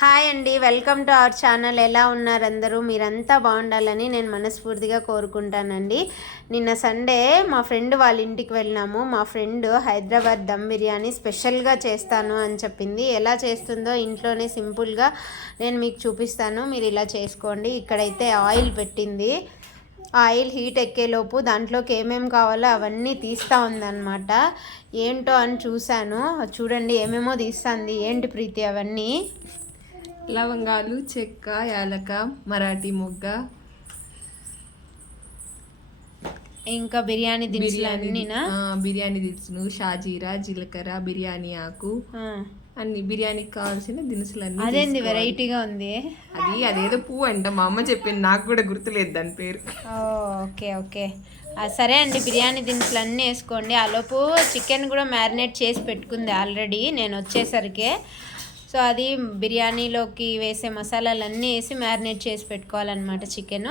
Hi అండి, welcome to our channel. ఎలా ఉన్నారు అందరూ? మీరంతా బాగుండాలని నేను మనస్ఫూర్తిగా కోరుకుంటానండి. నిన్న సండే మా ఫ్రెండ్ వాళ్ళ ఇంటికి వెళ్ళినాము. మా ఫ్రెండ్ హైదరాబాద్ దమ్ బిర్యానీ స్పెషల్గా చేస్తాను అని చెప్పింది. ఎలా చేస్తుందో ఇంట్లోనే సింపుల్గా నేను మీకు చూపిస్తాను, మీరు ఇలా చేసుకోండి. ఇక్కడైతే ఆయిల్ పెట్టింది. ఆయిల్ హీట్ ఎక్కేలోపు దాంట్లోకి ఏమేమి కావాలో అవన్నీ తీస్తూ ఉందన్నమాట. ఏంటో అని చూశాను. చూడండి ఏమేమో తీస్తుంది. ఏంటి ప్రీతి అవన్నీ? లవంగాలు, చెక్క, యాలక, మరాఠీ మొగ్గ, ఇంకా బిర్యానీ దినుసులు అన్నీనా? బిర్యానీ దినుసులు, షాజీరా, జీలకర్ర, బిర్యానీ ఆకు, అన్ని బిర్యానీకి కావాల్సిన దినుసులన్నీ. అదేంది వెరైటీగా ఉంది? అదేదో పువ్వు అంట, మా అమ్మ చెప్పింది, నాకు కూడా గుర్తులేదు దాని పేరు. ఓకే ఓకే, సరే అండి. బిర్యానీ దినుసులు అన్నీ వేసుకోండి. ఆలోపు చికెన్ కూడా మ్యారినేట్ చేసి పెట్టుకుంది ఆల్రెడీ నేను వచ్చేసరికి. సో అది బిర్యానీలోకి వేసే మసాలాలన్నీ వేసి మ్యారినేట్ చేసి పెట్టుకోవాలన్నమాట చికెన్.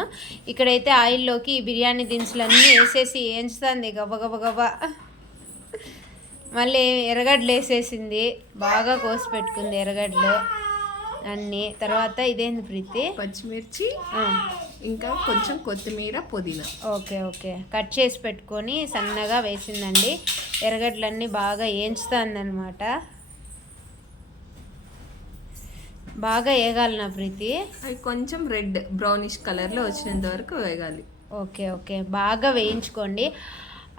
ఇక్కడైతే ఆయిల్లోకి బిర్యానీ దినుసులన్నీ వేసేసి వేయించుతుంది గబ. మళ్ళీ ఎర్రగడ్డలు వేసేసింది, బాగా కోసి పెట్టుకుంది ఎర్రగడ్డలు అన్నీ. తర్వాత ఇదేంది ప్రీతి? పచ్చిమిర్చి, ఇంకా కొంచెం కొత్తిమీర, పుదీనా. ఓకే ఓకే, కట్ చేసి పెట్టుకొని సన్నగా వేసిందండి. ఎర్రగడ్డలన్నీ బాగా వేయించుతుంది అనమాట. బాగా వేగాలి నా ప్రీతి. అవి కొంచెం రెడ్ బ్రౌనిష్ కలర్లో వచ్చినంత వరకు వేగాలి. ఓకే ఓకే, బాగా వేయించుకోండి.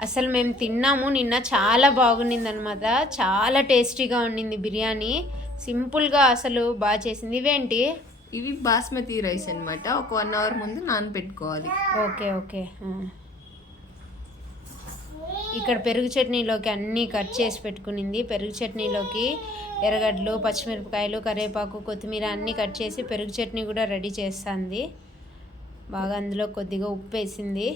అసలు మేము తిన్నాము నిన్న, చాలా బాగుండింది అనమాట. చాలా టేస్టీగా ఉండింది బిర్యానీ. సింపుల్గా అసలు బాగా చేసింది. ఇవేంటి? ఇవి బాస్మతి రైస్ అనమాట. ఒక 1 అవర్ ముందు నానబెట్టుకోవాలి. Okay okay. ఇక్కడ పెరుగు చట్నీలోకి అన్నీ కట్ చేసి పెట్టుకునింది. పెరుగు చట్నీలోకి ఎర్రగడ్డలు, పచ్చిమిరపకాయలు, కరివేపాకు, కొత్తిమీర అన్నీ కట్ చేసి పెరుగు చట్నీ కూడా రెడీ చేస్తుంది. బాగా అందులో కొద్దిగా ఉప్పు వేసింది.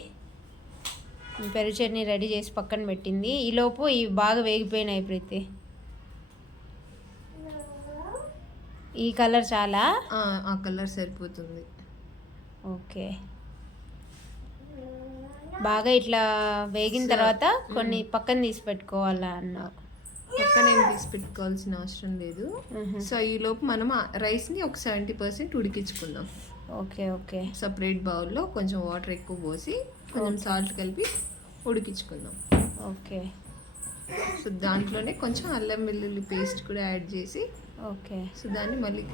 పెరుగు చట్నీ రెడీ చేసి పక్కన పెట్టింది. ఈలోపు ఇవి బాగా వేగిపోయినాయి ప్రీతి. ఈ కలర్ చాలా? ఆ కలర్ సరిపోతుంది. ఓకే, బాగా ఇట్లా వేగిన తర్వాత కొన్ని పక్కన తీసి పెట్టుకోవాలా అన్నావు? పక్కన ఏం తీసి పెట్టుకోవాల్సిన అవసరం లేదు. సో ఈ లోపు మనం రైస్ని ఒక 70% ఉడికించుకుందాం. Okay okay. సపరేట్ బౌల్లో కొంచెం వాటర్ ఎక్కువ పోసి కొంచెం సాల్ట్ కలిపి ఉడికించుకుందాం. ఓకే. సో దాంట్లోనే కొంచెం అల్లం వెల్లుల్లి పేస్ట్ కూడా యాడ్ చేసి, ఓకే. సో దాన్ని మళ్ళీ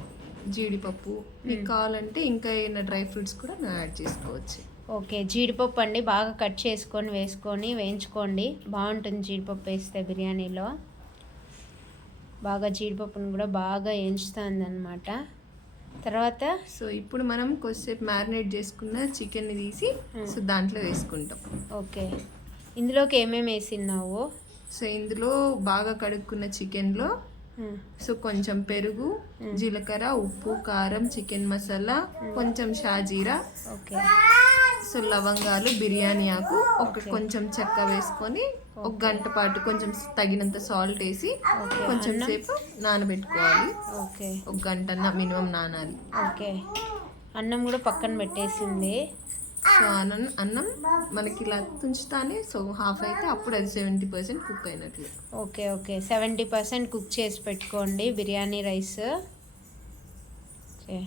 జీడిపప్పు, మీకు కావాలంటే ఇంకా ఏమైనా డ్రై ఫ్రూట్స్ కూడా యాడ్ చేసుకోవచ్చు. ఓకే, జీడిపప్పు అండి బాగా కట్ చేసుకొని వేసుకొని వేయించుకోండి. బాగుంటుంది జీడిపప్పు వేస్తే బిర్యానీలో. బాగా జీడిపప్పును కూడా బాగా వేయించుతుంది అనమాట. తర్వాత సో ఇప్పుడు మనం కొద్దిసేపు మ్యారినేట్ చేసుకున్న చికెన్ని తీసి సో దాంట్లో వేసుకుంటాం. ఓకే, ఇందులోకి ఏమేమి వేసినావు? సో ఇందులో బాగా కడుక్కున్న చికెన్లో సో కొంచెం పెరుగు, జీలకర్ర, ఉప్పు, కారం, చికెన్ మసాలా, కొంచెం షాజీరా, ఓకే, సో లవంగాలు, బిర్యానీ ఆకు, కొంచెం చెక్క వేసుకొని 1 గంట పాటు కొంచెం తగినంత సాల్ట్ వేసి కొంచెం సేపు నానబెట్టుకోవాలి. ఓకే, 1 గంట మినిమం నానాలి. ఓకే. అన్నం కూడా పక్కన పెట్టేసింది. సో అన్నం మనకి ఇలా తుంచుతానే సో హాఫ్ అయితే అప్పుడు అది 70% కుక్ అయినట్లు. ఓకే ఓకే, 70% కుక్ చేసి పెట్టుకోండి బిర్యానీ రైస్. ఓకే,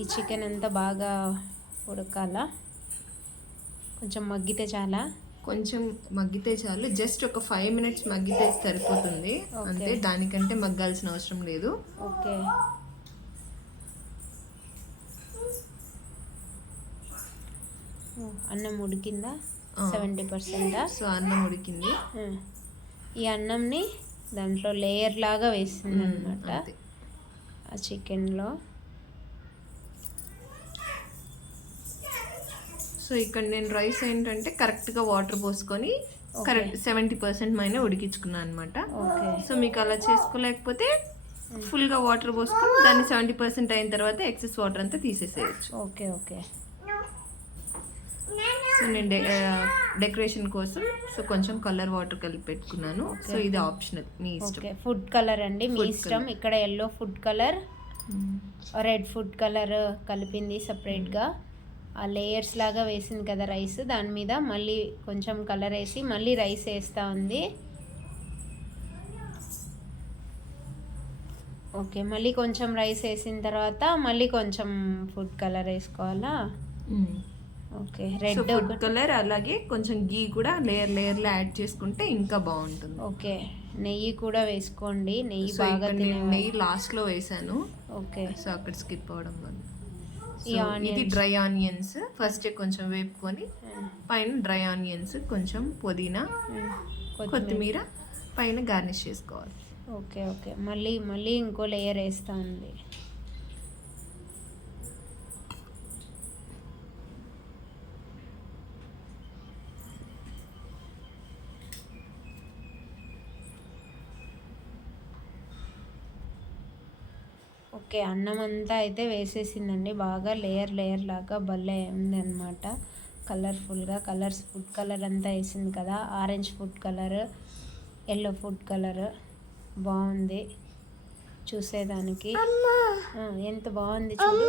ఈ చికెన్ అంతా బాగా ఉడకాలా? కొంచెం మగ్గితే చాలా? కొంచెం మగ్గితే చాలు. జస్ట్ ఒక 5 minutes మగ్గితే సరిపోతుంది అంతే, దానికంటే మగ్గాల్సిన అవసరం లేదు. ఓకే. అన్నం ఉడికిందా? 70%. సో అన్నం ఉడికింది. ఈ అన్నంని దాంట్లో లేయర్ లాగా వేసింది అనమాట ఆ చికెన్లో. సో ఇక్కడ నేను రైస్ ఏంటంటే కరెక్ట్గా వాటర్ పోసుకొని కరెక్ట్ 70% మైన ఉడికించుకున్నాను అనమాట. సో మీకు అలా చేసుకోలేకపోతే ఫుల్గా వాటర్ పోసుకొని దాన్ని 70% అయిన తర్వాత ఎక్సెస్ వాటర్ అంతా తీసేసేయచ్చు. Okay okay. సో నేను డెకరేషన్ కోసం సో కొంచెం కలర్ వాటర్ కలిపి పెట్టుకున్నాను. సో ఇది ఆప్షనల్, మీ ఇష్టం. ఫుడ్ కలర్ అండి, మీ ఇష్టం. ఇక్కడ yellow food colour, red food colour కలిపింది సపరేట్గా. ఆ లేయర్స్ లాగా వేసింది కదా రైస్, దాని మీద మళ్ళీ కొంచెం కలర్ వేసి మళ్ళీ రైస్ వేస్తూ ఉంది. ఓకే, మళ్ళీ కొంచెం రైస్ వేసిన తర్వాత మళ్ళీ కొంచెం ఫుడ్ కలర్ వేసుకోవాలా? ఓకే, రెడ్ ఫుడ్ కలర్ అలాగే కొంచెం గీ కూడా లేయర్లో యాడ్ చేసుకుంటే ఇంకా బాగుంటుంది. ఓకే, నెయ్యి కూడా వేసుకోండి, నెయ్యి సో బాగా ఇక్కడ నేను తినేవాళ్ళు. నెయ్యి లాస్ట్లో వేసాను. ఓకే, సో అక్కడ స్కిప్ అవడం వల్ల. ఈ సో ఆనియన్స్. ఇది డ్రై ఆనియన్స్ ఫస్ట్ కొంచెం వేపుకొని పైన డ్రై ఆనియన్స్, కొంచెం పుదీనా, కొత్తిమీర పైన గార్నిష్ చేసుకోవాలి. ఓకే ఓకే, మళ్ళీ మళ్ళీ ఇంకో లేయర్ వేస్తా ఉంది. ఓకే, అన్నం అంతా అయితే వేసేసిందండి, బాగా లేయర్ లేయర్ లాగా భలే ఉందన్నమాట. కలర్ఫుల్గా కలర్స్, ఫుడ్ కలర్ అంతా వేసింది కదా, orange food colour, yellow food colour బాగుంది చూసేదానికి. ఎంత బాగుంది చూడు,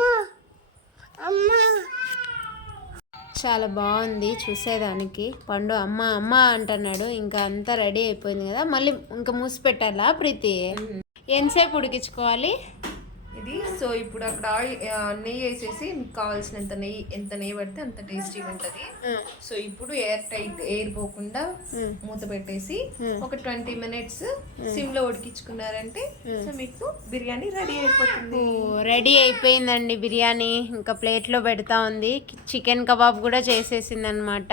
చాలా బాగుంది చూసేదానికి. పండు అమ్మ అమ్మ అంటున్నాడు. ఇంకా అంతా రెడీ అయిపోయింది కదా, మళ్ళీ ఇంకా మూసి పెట్టాలా ప్రీతి? ఎంతసేపు ఉడికించుకోవాలి ఇది? సో ఇప్పుడు అక్కడ నెయ్యి వేసేసి మీకు కావాల్సినంత నెయ్యి, ఎంత నెయ్యి పడితే అంత టేస్టీగా ఉంటుంది. సో ఇప్పుడు ఎయిర్ పోకుండా మూత పెట్టేసి ఒక 20 minutes సిమ్ లో ఉడికించుకున్నారంటే సో మీకు బిర్యానీ రెడీ అయిపోతుంది. రెడీ అయిపోయిందండి బిర్యానీ. ఇంకా ప్లేట్లో పెడతా ఉంది. చికెన్ కబాబ్ కూడా చేసేసింది అనమాట.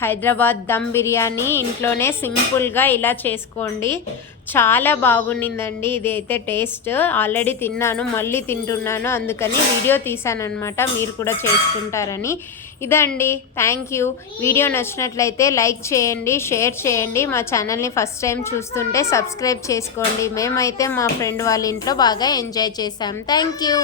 హైదరాబాద్ దమ్ బిర్యానీ ఇంట్లోనే సింపుల్గా ఇలా చేసుకోండి, చాలా బాగుండిందండి. ఇది అయితే టేస్ట్ ఆల్రెడీ తిన్నాను, మళ్ళీ తింటున్నాను, అందుకని వీడియో తీసాను అనమాట, మీరు కూడా చేసుకుంటారని. ఇదండి, థ్యాంక్ యూ. వీడియో నచ్చినట్లయితే లైక్ చేయండి, షేర్ చేయండి. మా ఛానల్ని ఫస్ట్ టైం చూస్తుంటే సబ్స్క్రైబ్ చేసుకోండి. మేమైతే మా ఫ్రెండ్ వాళ్ళ ఇంట్లో బాగా ఎంజాయ్ చేసాం. Thank you.